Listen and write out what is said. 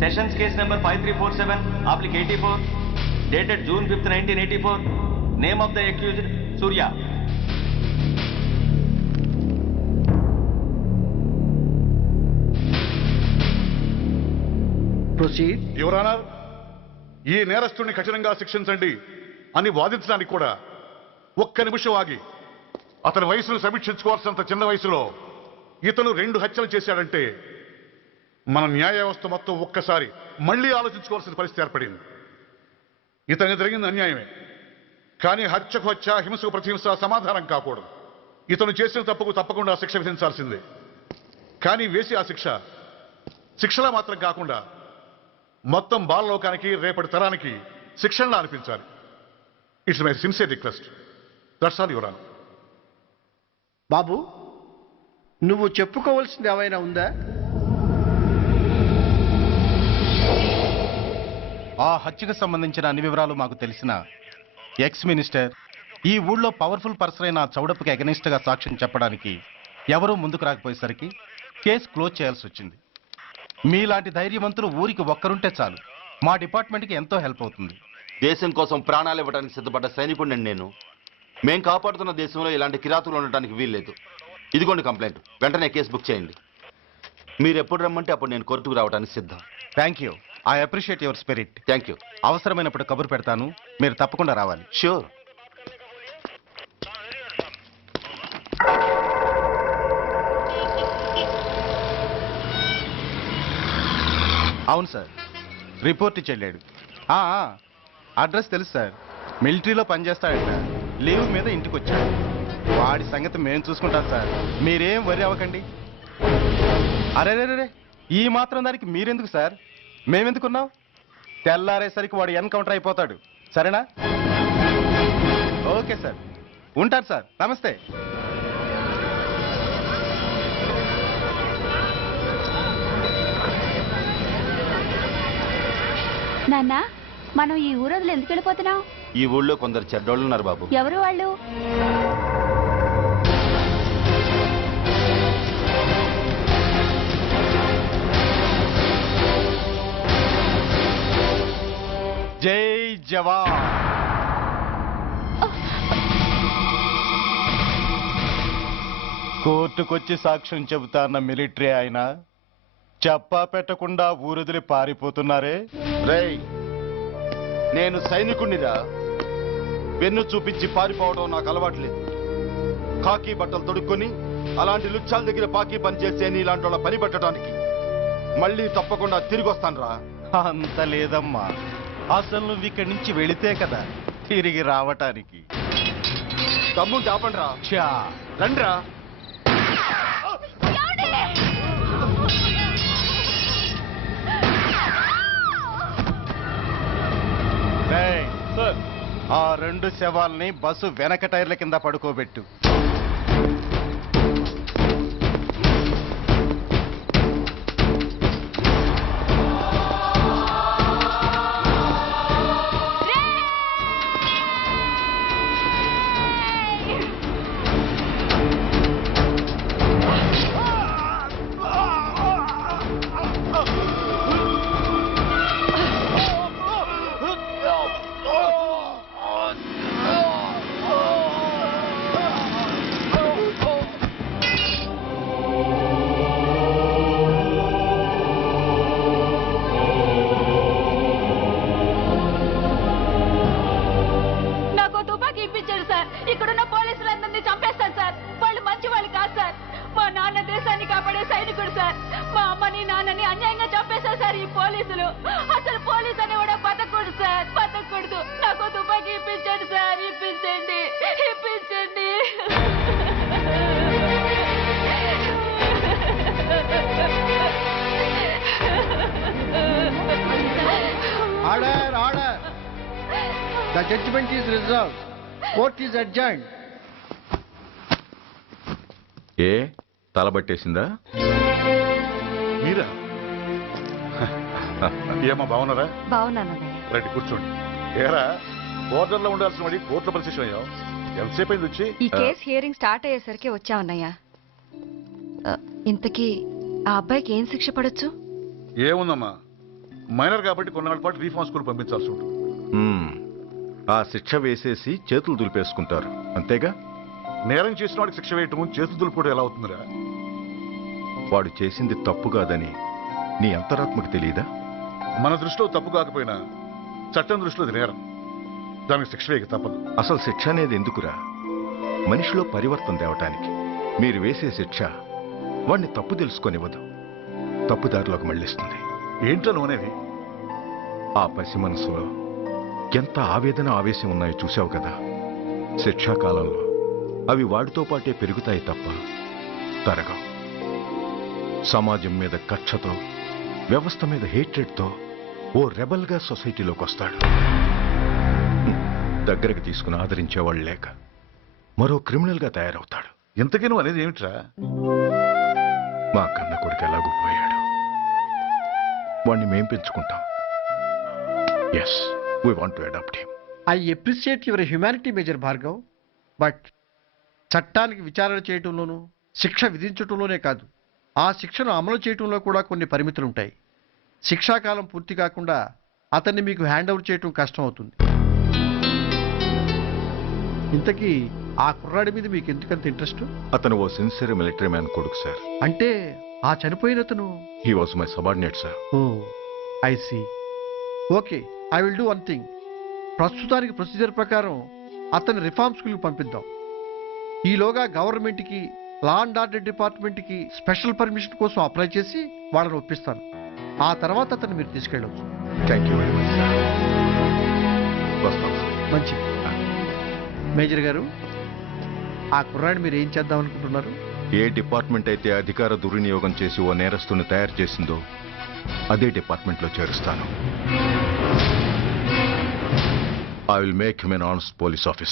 Sessions case number 5347/84 dated June 5th, 1984. Name of the accused Surya. Proceed. Your honour, ఈ నేరస్తుడిని కఠినంగా శిక్షించండి అని వాదించడానికి కూడా ఒక్క నిమిషం ఆగి అతని వయసును సమీక్షించుకోవాల్సినంత చిన్న వయసులో ఇతను 2 హత్యలు చేశాడంటే మన న్యాయ వ్యవస్థ మొత్తం ఒక్కసారి మళ్లీ ఆలోచించుకోవాల్సిన పరిస్థితి ఏర్పడింది. ఇతనికి జరిగింది అన్యాయమే, కానీ హత్యకు హత్య, హింసకు ప్రతిహింస సమాధానం కాకూడదు. ఇతను చేసిన తప్పుకు తప్పకుండా శిక్ష విధించాల్సిందే. కానీ వేసి ఆ శిక్షలా మాత్రం కాకుండా మొత్తం బాలలోకానికి, రేపటి తరానికి శిక్షణలా అనిపించాలి. It's my sincere request. That's all your honour. బాబు, నువ్వు చెప్పుకోవాల్సింది ఏమైనా ఉందా? ఆ హత్యకు సంబంధించిన అన్ని వివరాలు మాకు తెలిసిన ఎక్స్ మినిస్టర్ ఈ ఊళ్ళో పవర్ఫుల్ పర్సన్ అయిన చౌడప్పకి అగెనిస్ట్ గా సాక్ష్యం చెప్పడానికి ఎవరూ ముందుకు రాకపోయేసరికి కేసు క్లోజ్ చేయాల్సి వచ్చింది. మీలాంటి ధైర్యవంతులు ఊరికి ఒక్కరుంటే చాలు, మా డిపార్ట్మెంట్కి ఎంతో హెల్ప్ అవుతుంది. దేశం కోసం ప్రాణాలు ఇవ్వడానికి సిద్ధపడ్డ సైనికుడిని నేను. మేం కాపాడుతున్న దేశంలో ఇలాంటి కిరాతులు ఉండటానికి వీల్లేదు. ఇదిగోండి కంప్లైంట్, వెంటనే కేసు బుక్ చేయండి. మీరు ఎప్పుడు రమ్మంటే అప్పుడు నేను కోర్టుకు రావడానికి సిద్ధం. Thank you, I appreciate your spirit. Thank you. అవసరమైనప్పుడు కబురు పెడతాను, మీరు తప్పకుండా రావాలి. షూర్. అవును సార్, రిపోర్ట్ ఇచ్చి వెళ్ళాడు. అడ్రస్ తెలుసు సార్, మిలిటరీలో పనిచేస్తాడట. లీవ్ మీద ఇంటికి వచ్చాడు. వాడి సంగతి మేము చూసుకుంటాం సార్, మీరేం వరి అవ్వకండి. అరే ఈ మాత్రం దానికి మీరెందుకు సార్, మేమెందుకున్నాం? తెల్లారేసరికి వాడు ఎన్కౌంటర్ అయిపోతాడు. సరేనా? ఓకే సార్, ఉంటారు సార్. నమస్తే. నాన్న, మనం ఈ ఊరొదిలి ఎందుకు వెళ్ళిపోతున్నాం? ఈ ఊళ్ళో కొందరు చెడ్డోళ్ళు ఉన్నారు బాబు. ఎవరు వాళ్ళు? జై జవాన్. కోర్టుకొచ్చి సాక్ష్యం చెబుతాన్న మిలిటరీ ఆయన చెప్పా పెట్టకుండా ఊరొదిలి పారిపోతున్నారే. రేయ్, నేను సైనికుణ్ణిరా. వెన్ను చూపించి పారిపోవడం నాకు అలవాట్లేదు. కాకి బట్టలు తొడుక్కొని అలాంటి లుచ్చాల దగ్గర పాకి పనిచేసే ఇలాంటి వాళ్ళ పని పెట్టడానికి మళ్ళీ తప్పకుండా తిరిగి వస్తాను రా. అంత లేదమ్మా, అసలు నువ్వు ఇక్కడి నుంచి వెళితే కదా తిరిగి రావటానికి. తమ్ముంటే ఆపండి రా. చా రండిరా. ఆ 2 శవాల్ని బస్సు వెనక టైర్ల కింద పడుకోబెట్టు. ఇక్కడున్న పోలీసులందరినీ చంపేస్తారు సార్. వాళ్ళు మంచి వాళ్ళు కాదు సార్. మా నాన్న దేశాన్ని కాపాడే సైనికుడు సార్. మా అమ్మని నాన్నని అన్యాయంగా చంపేశారు సార్ ఈ పోలీసులు. అసలు పోలీసు అని కూడా బతకూడదు సార్, బతకూడదు. నాకు తుపాకీ ఇప్పించండి సార్, ఇప్పించండి, ఇప్పించండి. Order, order. The judgment is reserved. Court is adjourned. ఏ తలబట్టేసిందా? మీరా? ఏమా బాగున్నారా? బాగున్నానన్నయ్య. రండి కూర్చోండి. ఏరా, బోర్డర్లో ఉండాల్సిన వాడి కోర్టులో పరిశీలన అయ్యావు. ఎంతసేపు అయింది వచ్చి? ఈ కేసు హియరింగ్ స్టార్ట్ అయ్యేసరికి వచ్చామన్నయ్య. ఇంతకీ ఆ అబ్బాయికి ఏం శిక్ష పడొచ్చు? ఏముందమ్మా, మైనర్ కాబట్టి కొన్నాళ్ళ పాటు రీఫార్మ్ స్కూల్ పంపించాల్సి ఉంటుంది. మ్మ్. ఆ శిక్ష వేసేసి చేతులు దులిపేసుకుంటారు అంతేగా? నేరం చేసిన వాడికి శిక్ష వేయటం చేతులు దులుపుడు ఎలా అవుతుందిరా? వాడు చేసింది తప్పు కాదని నీ అంతరాత్మకు తెలియదా? మన దృష్టిలో తప్పు కాకపోయినా చట్టం దృష్టిలో అది నేరం. దానికి శిక్ష వేయక తప్పదు. అసలు శిక్ష అనేది ఎందుకురా? మనిషిలో పరివర్తన తేవటానికి. మీరు వేసే శిక్ష వాడిని తప్పు తెలుసుకొనివ్వదు, తప్పుదారిలోకి మళ్ళిస్తుంది. ఏంటో నువ్వు అనేది? ఆ పసి మనసులో ఎంత ఆవేదన ఆవేశం ఉన్నాయో చూసావు కదా. శిక్షాకాలంలో అవి వాడితో పాటే పెరుగుతాయి తప్ప తరగవు. సమాజం మీద కక్షతో, వ్యవస్థ మీద హేట్రెడ్తో ఓ రెబల్గా సొసైటీలోకి వస్తాడు. దగ్గరకు తీసుకుని ఆదరించేవాళ్ళు లేక మరో క్రిమినల్గా తయారవుతాడు. ఇంతకీ నువ్వు అనేది ఏమిట్రా? మా కన్న కొడుకు ఎలాగూ పోయాడు, వాణ్ణి మేం పెంచుకుంటాం. Yes, we want to adopt him. I appreciate your humanity major Bhargav, but చట్టానికి విచారణ చేయటంలోనూ శిక్ష విధించటంలోనే కాదు, ఆ శిక్షను అమలు చేయటంలో కూడా కొన్ని పరిమితులు ఉంటాయి. శిక్షాకాలం పూర్తి కాకుండా అతన్ని మీకు హ్యాండ్ ఓవర్ చేయటం కష్టం అవుతుంది. ఇంతకీ ఆ కుర్రాడి మీద మీకు ఎందుకంత ఇంట్రెస్ట్? అతను ఓ సిన్సియర్ మిలిటరీ మ్యాన్ కొడుకు సార్. అంటే ఆ చనిపోయిన అతను? He was my subordinate sir. Oh I see. Okay, I will do one thing. ప్రస్తుతానికి ప్రొసీజర్ ప్రకారం అతన్ని రిఫార్మ్ స్కూల్కి పంపిద్దాం. ఈలోగా గవర్నమెంట్కి, లా అండ్ ఆర్డర్ డిపార్ట్మెంట్కి స్పెషల్ పర్మిషన్ కోసం అప్లై చేసి వాళ్ళని ఒప్పిస్తాను. ఆ తర్వాత అతన్ని మీరు తీసుకెళ్ళవచ్చు. Thank you very much sir. వస్తాం సార్. మంచిది. మేజర్ గారు, ఆ కుర్రాడిని మీరు ఏం చేద్దాం అనుకుంటున్నారు? ఏ డిపార్ట్మెంట్ అయితే అధికార దుర్వినియోగం చేసి ఓ నేరస్తుని తయారు చేసిందో అదే డిపార్ట్మెంట్లో చేరుస్తాను. I will make him an honest police officer.